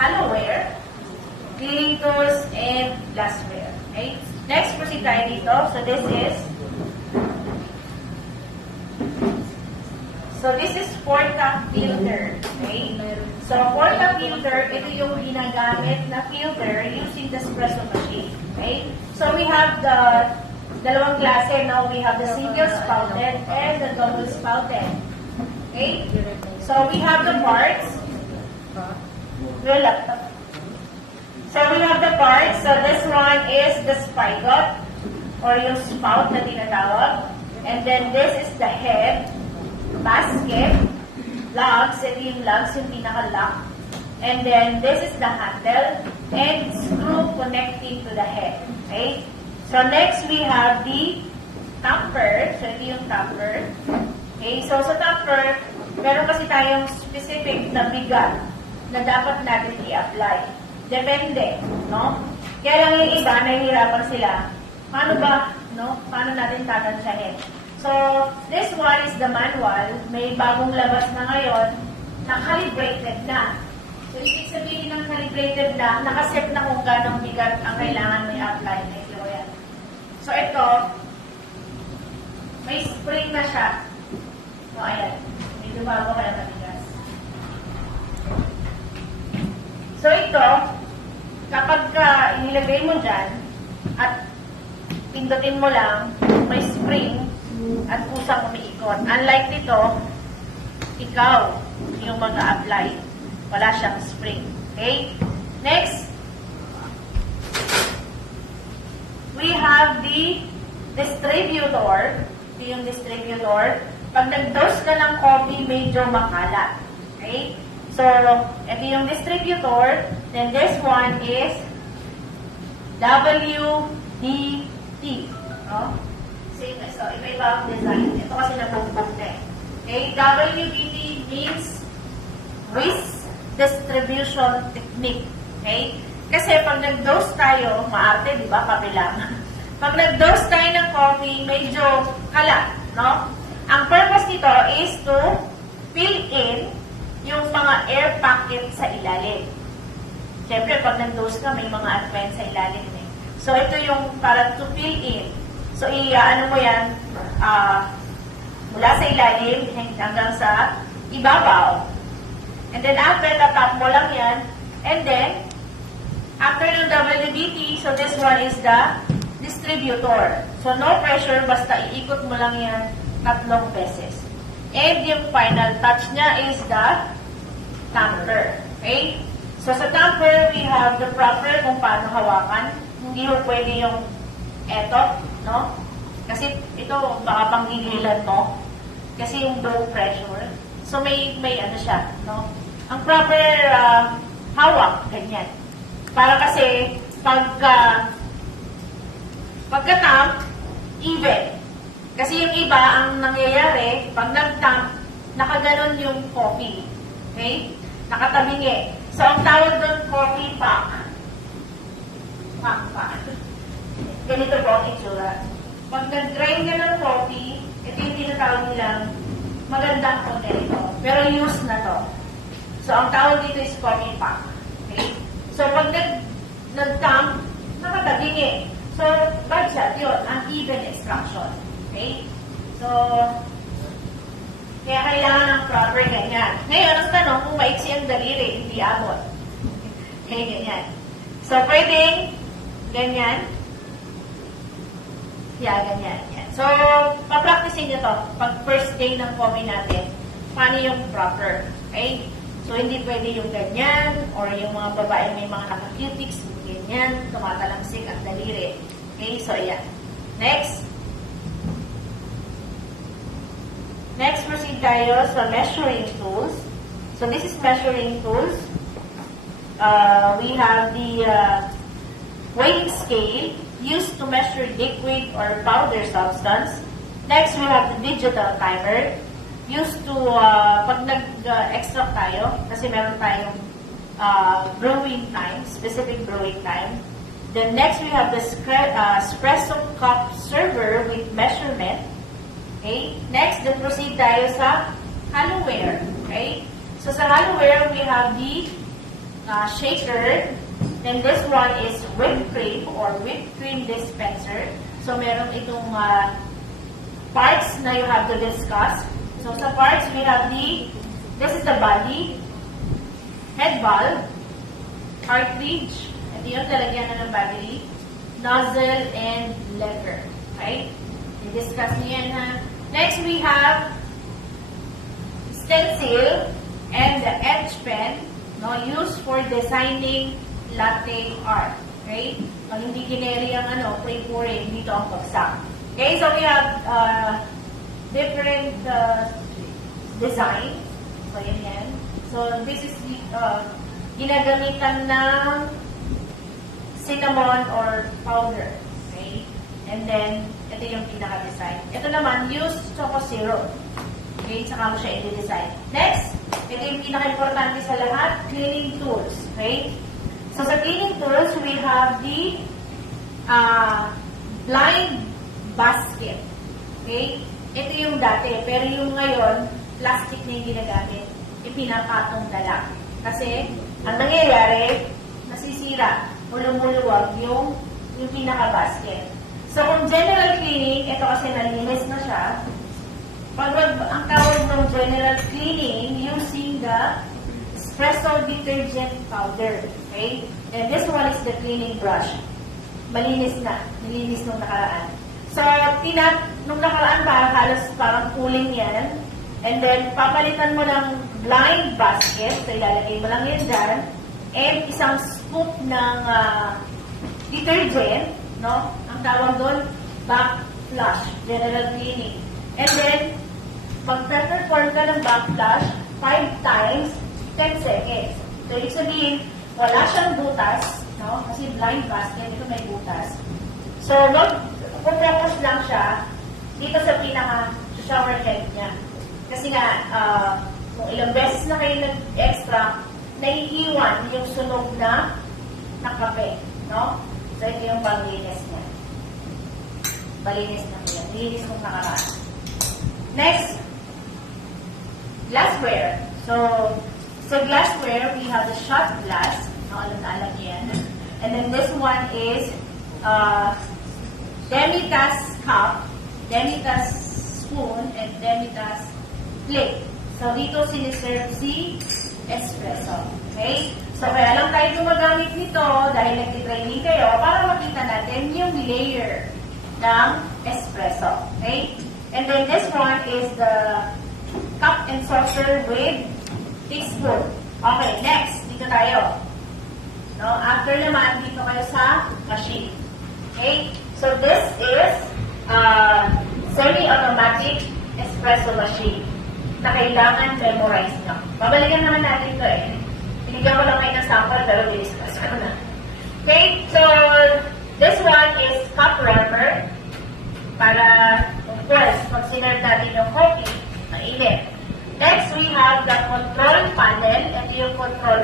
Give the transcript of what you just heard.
hollowware, drilling tools, and glassware. Okay? Next, proceed tayo dito. So this is Porta filter. Okay? So Porta filter, ito yung ginagamit na filter using the espresso machine. Okay? So we have the dalawang klase. Now we have the single spouted and the double spouted. Okay? So we have the parts. Your laptop. So we have the parts. So this one is the spigot or yung spout na tinatawag. And then this is the head, basket, lugs, ito yung lugs, yung pinaka-lock. And then this is the handle and screw connecting to the head. Okay? So next we have the tamper. So ito yung tamper. Okay? So sa tamper, meron kasi tayong specific na bigat na dapat natin i-apply. Depende, no? Kaya lang yung iba, nahihirapan sila. Paano ba, no? Paano natin tatansyahin? So, this one is the manual. May bagong labas na ngayon na calibrated na. So, ibig sabihin ng calibrated na, nakaset na kung gano'ng bigat ang kailangan mo i-apply. So, ito, may spring na siya. So, ayan. Medyo bago kaya matigas. So, ito, kapag inilagay mo dyan, at pindutin mo lang, may spring, at kusang umiikot. Unlike dito, ikaw yung mag-a-apply. Wala siyang spring. Okay? Next, we have the distributor. Ito yung distributor. Pag nag-dose ka ng coffee, medyo makalat. Okay? So, ito yung distributor. Then this one is WDT. No? So, iba-iba ang design. Ito kasi nabugbog na. Okay? WDT means Whisk Distribution Technique. Okay? Kasi pag nag-dose tayo, maarte, di ba? Kabilang. Pag nag-dose tayo ng coffee, medyo kalat. No? Ang purpose nito is to fill in yung mga air packet sa ilalim. Siyempre, pag nag-dose ka, may mga advent sa ilalim. Eh. So, ito yung para to fill in. So, ano mo yan, mula sa ilalim hanggang sa ibabaw. And then, after, tatap mo lang yan. And then, after ng WDT, so this one is the distributor. So, no pressure, basta iikot mo lang yan 3 beses. And yung final touch niya is the tamper. Okay? So, sa tamper, we have the proper kung paano hawakan. Hindi mo pwede yung eto, no? Kasi ito, baka panggigilan mo. Kasi yung low pressure. So, may ano siya, no? Ang proper hawak, ganyan. Para kasi, pagka-tamp, even. Kasi yung iba, ang nangyayari, pag nag-tamp, nakaganon yung coffee. Okay? Nakatabingi. So, ang tawag doon, coffee pack. Pack. Ganito po ang itsura. Pag nag-grind ka ng coffee, ito yung tinatawag nilang magandang container. Pero used na to. So, ang tawag dito is coffee pack. Okay? So, pag nag-tamp, nakatabingi. So, bad shot yun. Uneven extraction. Okay? So, kaya kailangan ng proper ganyan. Ngayon, ang tanong, kung maiksi ang daliri, hindi abot. Okay, ganyan. So, pwedeng ganyan. Yeah, ganyan. Yan. So, pa-practicein nyo to. Pag first day ng coffee natin, paano yung proper. Okay? So, hindi pwede yung ganyan, or yung mga babae may mga naka-cutics, ganyan, tumatalangsik ang daliri. Okay? So, ayan. Next. Next, proceed tayo sa measuring tools. So, this is measuring tools. We have the weighing scale used to measure liquid or powder substance. Next, we have the digital timer used to, pag nag-extract tayo, kasi meron tayong brewing time, specific brewing time. Then next, we have the espresso cup server with measurement. Okay? Next, then proceed tayo sa hollowware. Okay? So, sa hollowware, we have the shaker. Then this one is whipped cream or whipped cream dispenser. So meron itong parts na you have to discuss. So sa parts, we have this is the body, head valve, cartridge, ito yung talagyan na ng battery, nozzle, and lever. Right? I-discuss niyo yan, ha? Next, we have stencil and the edge pen, no, used for designing latte art. Okay? Pag hindi kineri ang pray-pouring, dito ang bagsak. Okay, so we have different design. So, yan. So, this is ginagamitan ng cinnamon or powder. Okay? And then, ito yung pinaka-design. Ito naman, use choco syrup. Okay? Saka mo siya i-design. Next, ito yung pinaka-importante sa lahat, cleaning tools. Okay? So, sa cleaning tools, we have the blind basket. Okay? Ito yung dati. Pero yung ngayon, plastic na yung ginagamit. Ipinapatong na lang. Kasi, ang nangyayari, nasisira, mulumuluwag yung pinaka-basket. So, kung general cleaning, ito kasi nalinis na siya. Pag ang tawag ng general cleaning, using the espresso detergent powder. Okay? And this one is the cleaning brush. Malinis na. Nilinis nung nakaraan. So, nung nakaraan pa, halos parang cooling yan. And then, papalitan mo ng blind basket. So, ilalagay mo lang yan dyan. And isang scoop ng detergent. No? Ang tawag doon, back flush. General cleaning. And then, pag-perform ka ng back flush, 5 times, 10 seconds. So, ibig sabihin, wala siyang butas. No? Kasi blind basket, ito may butas. So, focus lang siya dito sa pinaka-shower head niya. Kasi nga, kung ilang beses na kayo nag-extra, naiiwan yung sunog na kape. No? So, ito yung paglinis niya. Palinis na po yan. Linis kong nakaraan. Next, glassware. So, glassware, we have the shot glass. No, alam na alam yan. And then this one is Demitas cup, Demitas spoon, and Demitas plate. So, dito siniserve si espresso. Okay? So, kaya lang tayo gumagamit nito dahil nag-training kayo para makita natin yung layer ng espresso. Okay? And then this one is the cup and saucer with teaspoon. Okay, next. Dito tayo. No? After naman, dito kayo sa machine. Okay? So, this is semi-automatic espresso machine na kailangan memorize nyo. Babalikan naman natin ito eh. Binigyan ko lang kayo ng sample pero discuss ko na. Okay? So, this one is cup warmer para, of course, pag sinerve natin yung coffee, mainit. Next, we have the control panel. Ito yung control